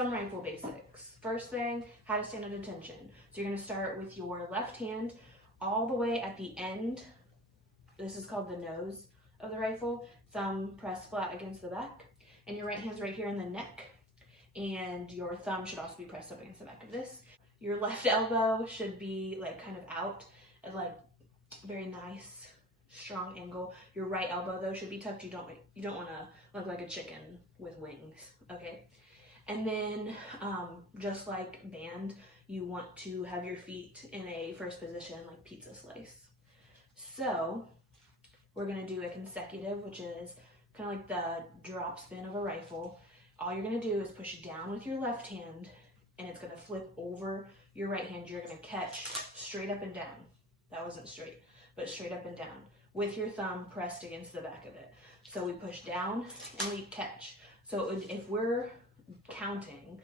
some rifle basics. First thing, how to stand at attention. So you're gonna start with your left hand all the way at the end. This is called the nose of the rifle. Thumb pressed flat against the back. And your right hand's right here in the neck. And your thumb should also be pressed up against the back of this. Your left elbow should be like kind of out at like very nice, strong angle. Your right elbow though should be tucked. You don't want to look like a chicken with wings, okay? And then just like band, you want to have your feet in a first position like pizza slice. So we're gonna do a consecutive, which is kind of like the drop spin of a rifle. All you're gonna do is push down with your left hand and it's gonna flip over your right hand. You're gonna catch straight up and down. That wasn't straight, but straight up and down with your thumb pressed against the back of it. So we push down and we catch. So if we're counting,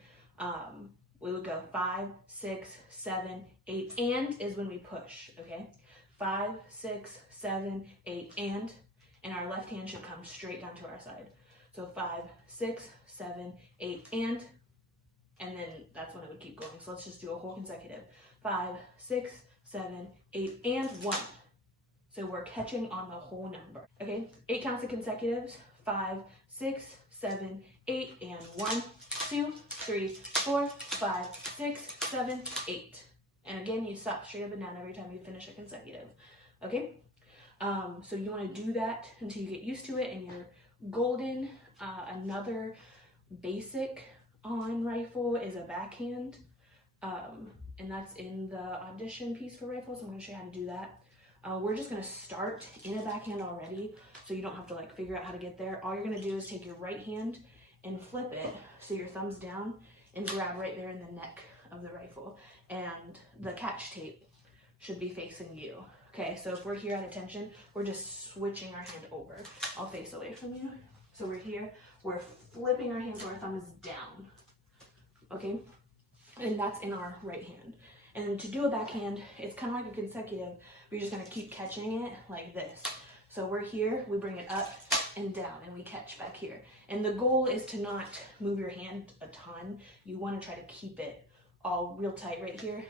we would go 5, 6, 7, 8, and is when we push, okay? 5, 6, 7, 8, and our left hand should come straight down to our side. So 5, 6, 7, 8, and then that's when it would keep going. So let's just do a whole consecutive. 5, 6, 7, 8, and 1. So we're catching on the whole number. Okay, 8 counts of consecutives. 5, 6, 7, 8, and 1, 2, 3, 4, 5, 6, 7, 8. And again, you stop straight up and down every time you finish a consecutive. Okay, so you want to do that until you get used to it and you're golden. Another basic on rifle is a backhand, and that's in the audition piece for rifles. I'm going to show you how to do that. We're just going to start in a backhand already, so you don't have to like figure out how to get there. All you're going to do is take your right hand and flip it so your thumb's down and grab right there in the neck of the rifle, and the catch tape should be facing you. Okay, so if we're here at attention, we're just switching our hand over. I'll face away from you. So we're here, we're flipping our hand so our thumb is down, okay? And that's in our right hand. And to do a backhand, it's kind of like a consecutive, but you're just gonna keep catching it like this. So we're here, we bring it up and down, and we catch back here. And the goal is to not move your hand a ton. You wanna try to keep it all real tight right here,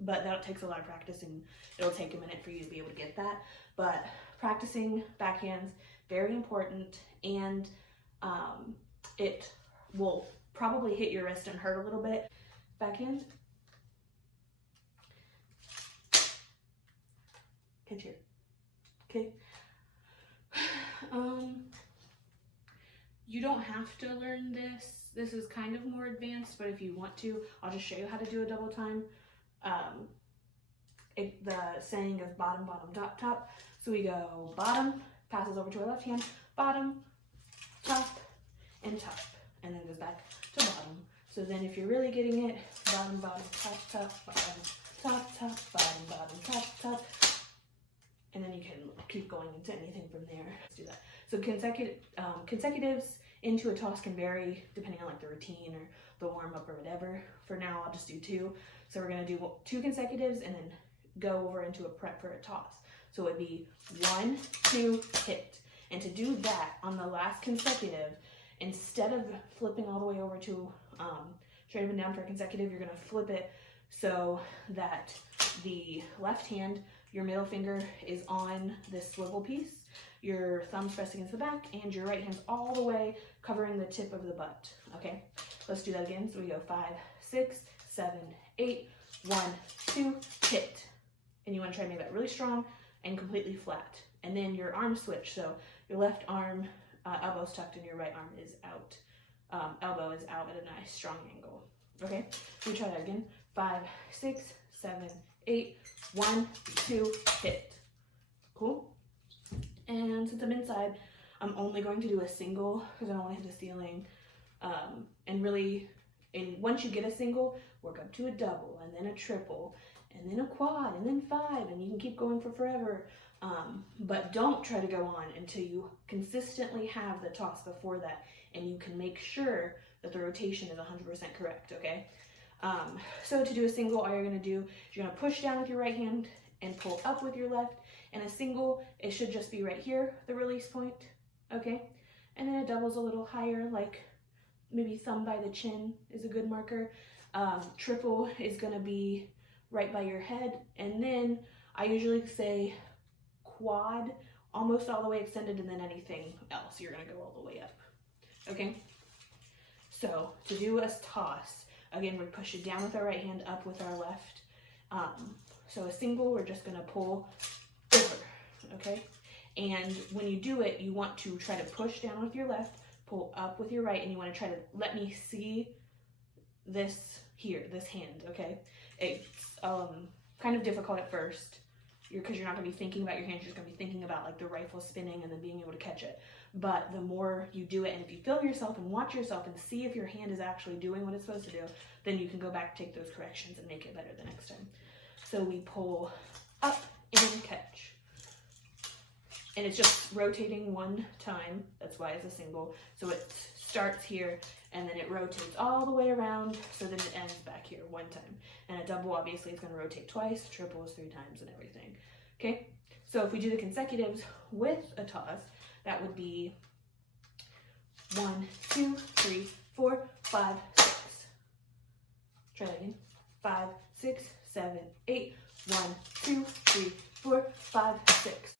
but that takes a lot of practice and it'll take a minute for you to be able to get that. But practicing backhands, very important, and it will probably hit your wrist and hurt a little bit. Backhand. Catch here. Okay. You don't have to learn this. This is kind of more advanced, but if you want to, I'll just show you how to do a double time. The saying is bottom, bottom, top, top. So we go bottom, passes over to our left hand, bottom, top, and top, and then goes back to bottom. So then if you're really getting it, bottom, bottom, top, top, bottom, top, top, bottom, bottom, top, top, and then you can keep going into anything from there. Let's do that. So consecutives into a toss can vary depending on like the routine or the warm up or whatever. For now, I'll just do 2. So we're gonna do 2 consecutives and then go over into a prep for a toss. So it'd be 1, 2, hit. And to do that on the last consecutive, instead of flipping all the way over to straight up and down for a consecutive, you're gonna flip it so that the left hand, your middle finger is on this swivel piece, your thumb's pressed against the back, and your right hand's all the way covering the tip of the butt, okay? Let's do that again. So we go 5, 6, 7, 8, 1, 2, hit. And you wanna try to make that really strong and completely flat. And then your arm switch, so your left arm, elbow's tucked, and your right arm is out. Elbow is out at a nice strong angle, okay? So we try that again. 5, 6, 7, 8, 1, 2, hit. Cool? And since I'm inside, I'm only going to do a single because I don't want to hit the ceiling. And once you get a single, work up to a double, and then a triple, and then a quad, and then 5, and you can keep going for forever. But don't try to go on until you consistently have the toss before that, and you can make sure that the rotation is 100% correct, okay? So to do a single, all you're gonna do is you're gonna push down with your right hand and pull up with your left, and a single, it should just be right here, the release point, okay? And then a double's a little higher, like maybe thumb by the chin is a good marker. Triple is gonna be right by your head. And then I usually say quad, almost all the way extended, and then anything else, you're gonna go all the way up, okay? So to do a toss, again, we push it down with our right hand, up with our left. So a single, we're just gonna pull over, okay? And when you do it, you want to try to push down with your left, pull up with your right, and you wanna try to let me see this here, this hand, okay? It's kind of difficult at first, because you're not gonna be thinking about your hands, you're just gonna be thinking about like the rifle spinning and then being able to catch it. But the more you do it, and if you film yourself and watch yourself and see if your hand is actually doing what it's supposed to do, then you can go back, take those corrections, and make it better the next time. So we pull up and catch. And it's just rotating one time, that's why it's a single. So it starts here, and then it rotates all the way around, so then it ends back here one time. And a double, obviously, is gonna rotate twice, triple is 3 times, and everything, okay? So if we do the consecutives with a toss, that would be 1, 2, 3, 4, 5, 6. Try that again. 5, 6, 7, 8. 1, 2, 3, 4, 5, 6.